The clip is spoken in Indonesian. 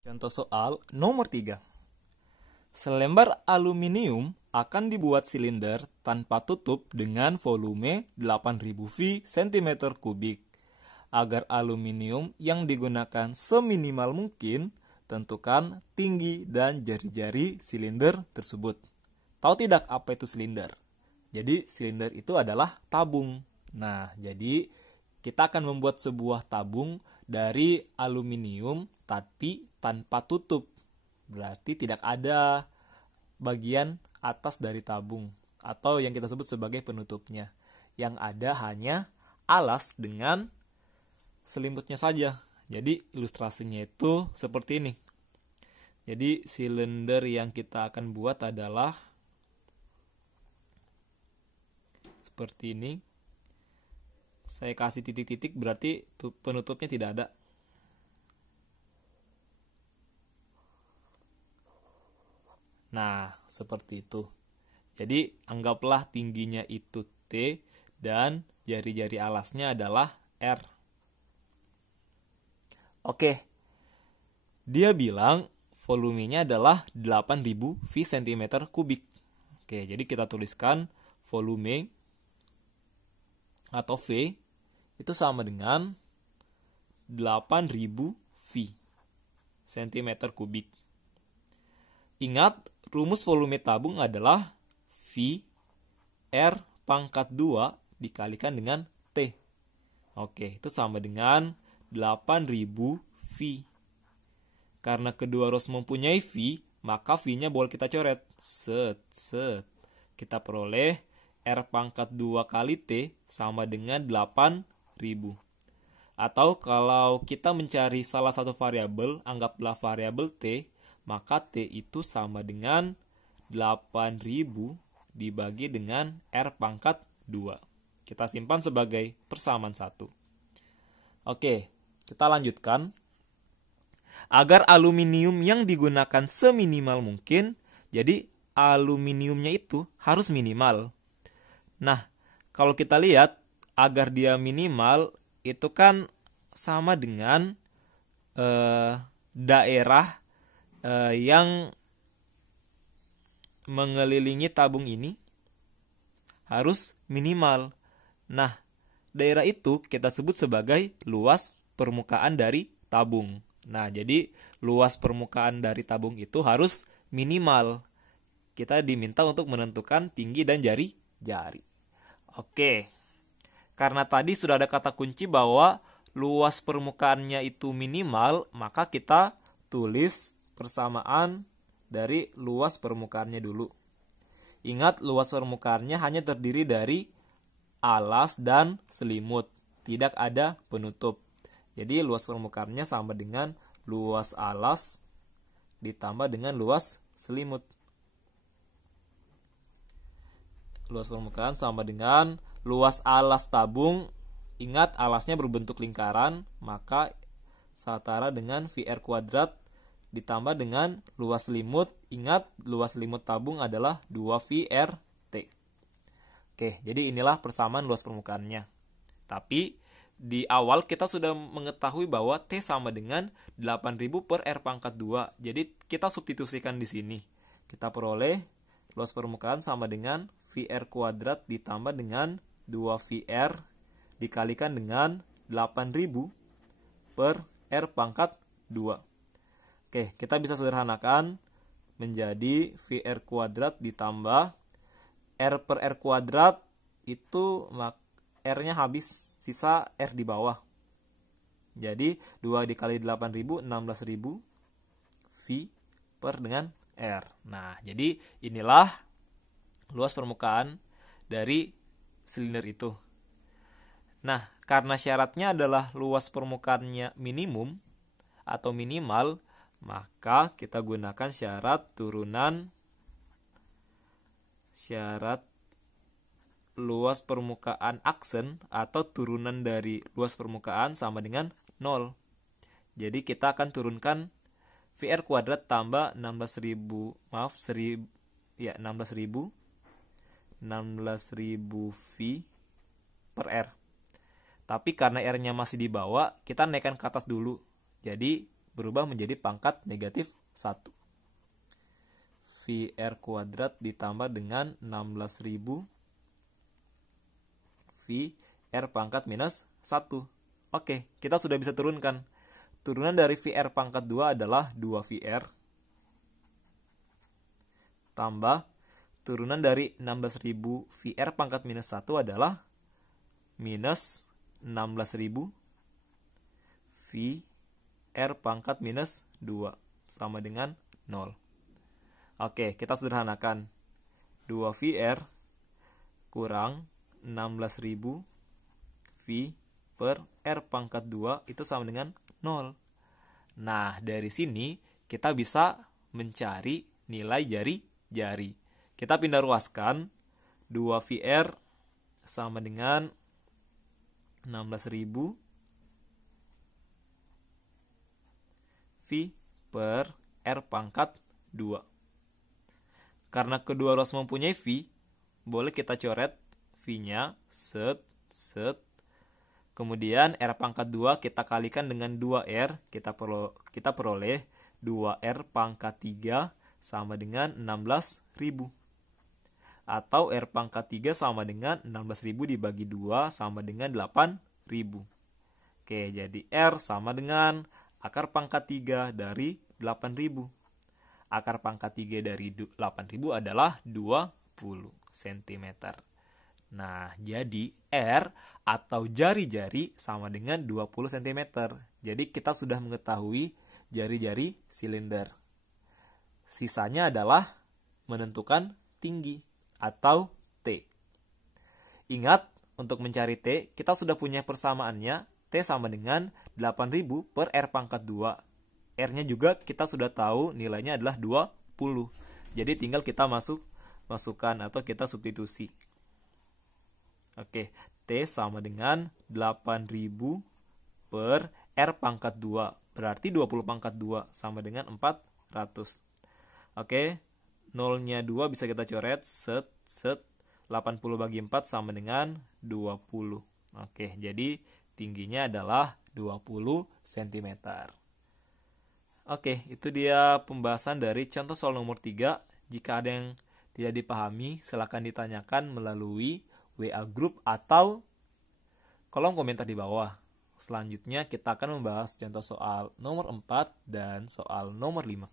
Contoh soal nomor 3. Selembar aluminium akan dibuat silinder tanpa tutup dengan volume 8000 V cm kubik. Agar aluminium yang digunakan seminimal mungkin, tentukan tinggi dan jari-jari silinder tersebut. Tahu tidak apa itu silinder? Jadi silinder itu adalah tabung. Nah, jadi kita akan membuat sebuah tabung dari aluminium tapi tanpa tutup. Berarti tidak ada bagian atas dari tabung atau yang kita sebut sebagai penutupnya. Yang ada hanya alas dengan selimutnya saja. Jadi ilustrasinya itu seperti ini. Jadi silinder yang kita akan buat adalah seperti ini. Saya kasih titik-titik berarti penutupnya tidak ada. Nah, seperti itu. Jadi anggaplah tingginya itu T dan jari-jari alasnya adalah R. Oke. Dia bilang volumenya adalah 8000 V cm kubik. Oke, jadi kita tuliskan volume atau V itu sama dengan 8000 V cm kubik. Ingat, rumus volume tabung adalah V R pangkat 2 dikalikan dengan T. Oke, itu sama dengan 8000 V. Karena kedua ruas mempunyai V, maka V-nya boleh kita coret. Set. Kita peroleh R pangkat 2 kali T sama dengan 8000. Atau kalau kita mencari salah satu variabel, anggaplah variabel T, maka T itu sama dengan 8000 dibagi dengan R pangkat 2. Kita simpan sebagai persamaan 1. Oke, kita lanjutkan. Agar aluminium yang digunakan seminimal mungkin, jadi aluminiumnya itu harus minimal. Nah, kalau kita lihat, agar dia minimal, itu kan sama dengan daerah yang mengelilingi tabung ini harus minimal. Nah, daerah itu kita sebut sebagai luas permukaan dari tabung. Nah, jadi luas permukaan dari tabung itu harus minimal. Kita diminta untuk menentukan tinggi dan jari-jari. Oke. Karena tadi sudah ada kata kunci bahwa luas permukaannya itu minimal, maka kita tulis persamaan dari luas permukaannya dulu. Ingat, luas permukaannya hanya terdiri dari alas dan selimut, tidak ada penutup. Jadi luas permukaannya sama dengan luas alas ditambah dengan luas selimut. Luas permukaan sama dengan luas alas tabung. Ingat, alasnya berbentuk lingkaran, maka setara dengan VR kuadrat ditambah dengan luas selimut. Ingat, luas selimut tabung adalah 2VRT. Oke, jadi inilah persamaan luas permukaannya. Tapi di awal kita sudah mengetahui bahwa T sama dengan 8000 per R pangkat 2. Jadi kita substitusikan di sini. Kita peroleh luas permukaan sama dengan VR kuadrat ditambah dengan 2VR dikalikan dengan 8000 per R pangkat 2. Oke, kita bisa sederhanakan menjadi VR kuadrat ditambah R per R kuadrat, itu R-nya habis, sisa R di bawah. Jadi 2 dikali 8000, 16000 V per dengan R. Nah, jadi inilah luas permukaan dari silinder itu. Nah, karena syaratnya adalah luas permukaannya minimum atau minimal, maka kita gunakan syarat luas permukaan aksen atau turunan dari luas permukaan sama dengan 0. Jadi kita akan turunkan VR kuadrat tambah 16000 V per R. Tapi karena R-nya masih di bawah, kita naikkan ke atas dulu. Jadi berubah menjadi pangkat negatif 1. VR kuadrat ditambah dengan 16.000 VR pangkat minus 1. Oke, kita sudah bisa turunkan. Turunan dari VR pangkat 2 adalah 2 VR. Tambah turunan dari 16.000 VR pangkat minus 1 adalah minus 16.000 VR pangkat minus 2 sama dengan 0. Oke, kita sederhanakan. 2 VR kurang 16.000 V per R pangkat 2 itu sama dengan 0. Nah, dari sini kita bisa mencari nilai jari-jari. Kita pindah ruaskan. 2 VR sama dengan 16.000 V per R pangkat 2. Karena kedua ruas mempunyai V, boleh kita coret V-nya, set. Kemudian R pangkat 2 kita kalikan dengan 2R, kita peroleh 2R pangkat 3 sama dengan 16.000. Atau R pangkat 3 sama dengan 16.000 dibagi 2 sama dengan 8.000. Oke, jadi R sama dengan akar pangkat 3 dari 8.000. Akar pangkat 3 dari 8.000 adalah 20 cm. Nah, jadi R atau jari-jari sama dengan 20 cm. Jadi kita sudah mengetahui jari-jari silinder. Sisanya adalah menentukan tinggi atau T. Ingat, untuk mencari T, kita sudah punya persamaannya. T sama dengan 8.000 per R pangkat 2. R-nya juga kita sudah tahu nilainya adalah 20. Jadi tinggal kita masukkan atau kita substitusi. Oke, T sama dengan 8.000 per R pangkat 2. Berarti 20 pangkat 2 sama dengan 400. Oke, 0-nya 2 bisa kita coret. Set. 80 bagi 4 sama dengan 20. Oke, jadi tingginya adalah 20 cm. Oke, itu dia pembahasan dari contoh soal nomor 3. Jika ada yang tidak dipahami, silakan ditanyakan melalui WA group atau kolom komentar di bawah. Selanjutnya kita akan membahas contoh soal nomor 4 dan soal nomor 5.